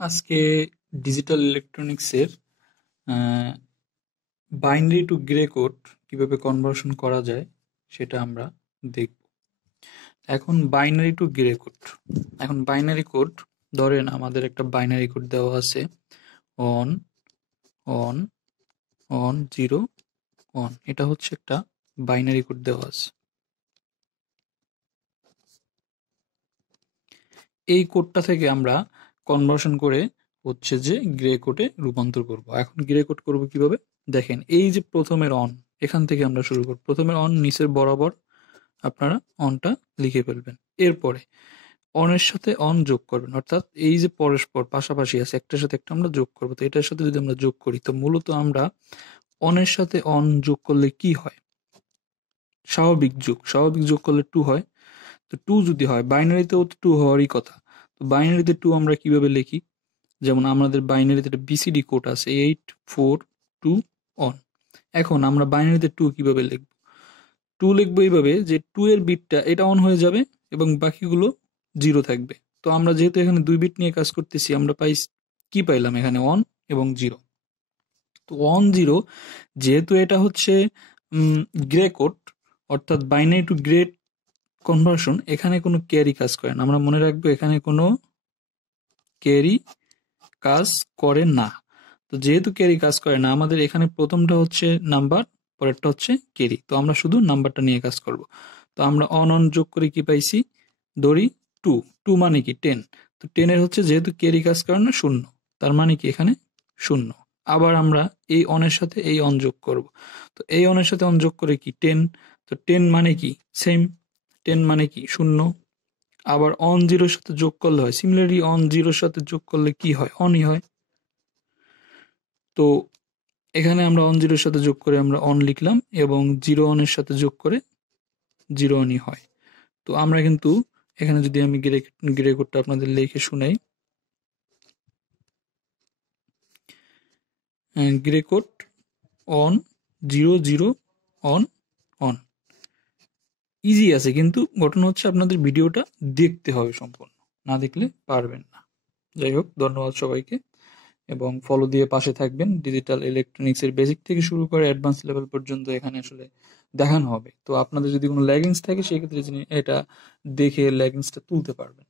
আজকে ডিজিটাল ইলেকট্রনিক্সের binary two grey code কিভাবে কনভার্সন করা যায় সেটা আমরা দেখব। এখন বাইনারি টু গ্রে কোড, এখন বাইনারি কোড ধরেন আমাদের একটা বাইনারি কোড দেওয়া আছে অন অন অন 0 অন, এটা হচ্ছে একটা বাইনারি কোড দেওয়া আছে। এই কোডটা থেকে আমরা কনভার্সন করে হচ্ছে যে গ্রে কোডে রূপান্তর করব। এখন গ্রে কোড করব কিভাবে দেখেন, এই যে প্রথমের অন, এখান থেকে আমরা শুরু করব। প্রথমের অন নিচের বরাবর আপনারা অনটা লিখে ফেলবেন। এরপরে অনের সাথে অন যোগ করবেন, অর্থাৎ এই যে পরস্পর পাশাপাশি আছে একটার সাথে একটা আমরা যোগ করবো। তো এটার সাথে যদি আমরা যোগ করি তো মূলত আমরা অনের সাথে অন যোগ করলে কি হয়, স্বাভাবিক যোগ করলে 2 হয়। তো 2 যদি হয়, বাইনারিতেও তো 2 হওয়ারই কথা। তো বাইনারিতে 2 আমরা কিভাবে লিখি, যেমন আমাদের বাইনারিতে একটা বিসিডি কোড আছে 842 অন। এখন আমরা বাইনারিতে 2 কিভাবে লিখব, 2 লিখবো এইভাবে যে 2 এর বিটটা এটা অন হয়ে যাবে এবং বাকিগুলো 0 থাকবে। তো আমরা যেহেতু এখানে 2 বিট নিয়ে কাজ করতেছি, আমরা কি পাইলাম এখানে অন এবং 0। তো অন 0 যেহেতু এটা হচ্ছে গ্রে কোড, অর্থাৎ বাইনারি টু গ্রে কনভার্সন, এখানে কোনো ক্যারি কাজ করে না। আমরা মনে রাখবো এখানে কোনো ক্যারি কাজ করে না। তো যেহেতু ক্যারি কাজ করে না, আমাদের এখানে প্রথমটা হচ্ছে নাম্বার, পরেরটা হচ্ছে ক্যারি। তো আমরা শুধু নাম্বারটা নিয়ে কাজ করব। তো আমরা অন অন যোগ করে কি পাইছি, ধরি 2, 2 মানে কি 10। তো 10 এর হচ্ছে যেহেতু ক্যারি কাজ করে না 0, তার মানে কি এখানে 0। আবার আমরা এই অনের সাথে এই অন যোগ করব। তো এই অনের সাথে অন যোগ করে কি 10। তো 10 মানে কি সেম, 10 মানে কি 0। আবার অন 0 সাথে যোগ করলে হয়, সিমিলারলি অন 0 সাথে যোগ করলে কি হয়, অনই হয়। তো এখানে আমরা অন 0 সাথে যোগ করে আমরা অন লিখলাম এবং 0 অনের সাথে যোগ করে 0 অনই হয়। তো আমরা কিন্তু এখানে যদি আমি গ্রে কোডটা আপনাদের লিখে শুনাই, grey code on 0 0 on on, easy আছে, কিন্তু ঘটনা হচ্ছে আপনাদের ভিডিওটা দেখতে হবে সম্পূর্ণ, না দেখলে পারবেন না। যাই হোক, ধন্যবাদ সবাইকে এবং ফলো দিয়ে পাশে থাকবেন। ডিজিটাল ইলেকট্রনিক্স এর বেসিক থেকে শুরু করে অ্যাডভান্স লেভেল পর্যন্ত এখানে আসলে দেখানো হবে। তো আপনাদের যদি কোনো ল্যাগিংস থাকে সেক্ষেত্রে এটা দেখে ল্যাগিংসটা তুলতে পারবেন।